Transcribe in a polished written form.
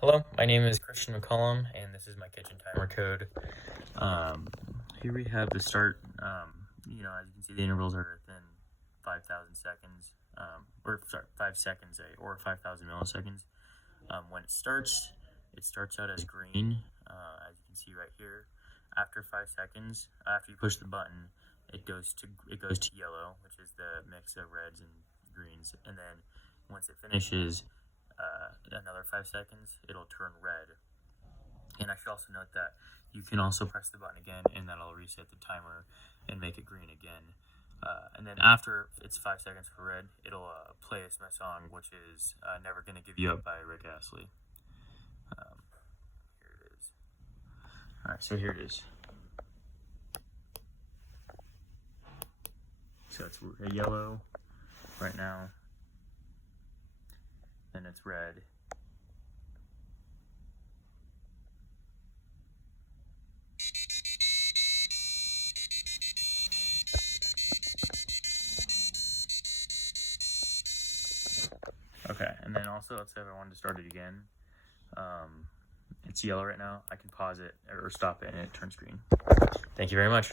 Hello, my name is Christian McCollum, and this is my kitchen timer code. Here we have the start. As you can see, the intervals are within 5,000 seconds, 5 seconds, or 5,000 milliseconds. When it starts out as green, as you can see right here. After 5 seconds, after you push the button, it goes to yellow, which is the mix of reds and greens, and then once it finishes another 5 seconds, it'll turn red. And I should also note that you can also press the button again, and that'll reset the timer and make it green again. And then after it's 5 seconds for red, it'll play my song, which is "Never Gonna Give You Up" by Rick Astley. Here it is. All right, so here it is. So it's yellow right now, then it's red. Okay, and then also, let's say if I wanted to start it again, it's yellow right now. I can pause it or stop it, and it turns green. Thank you very much.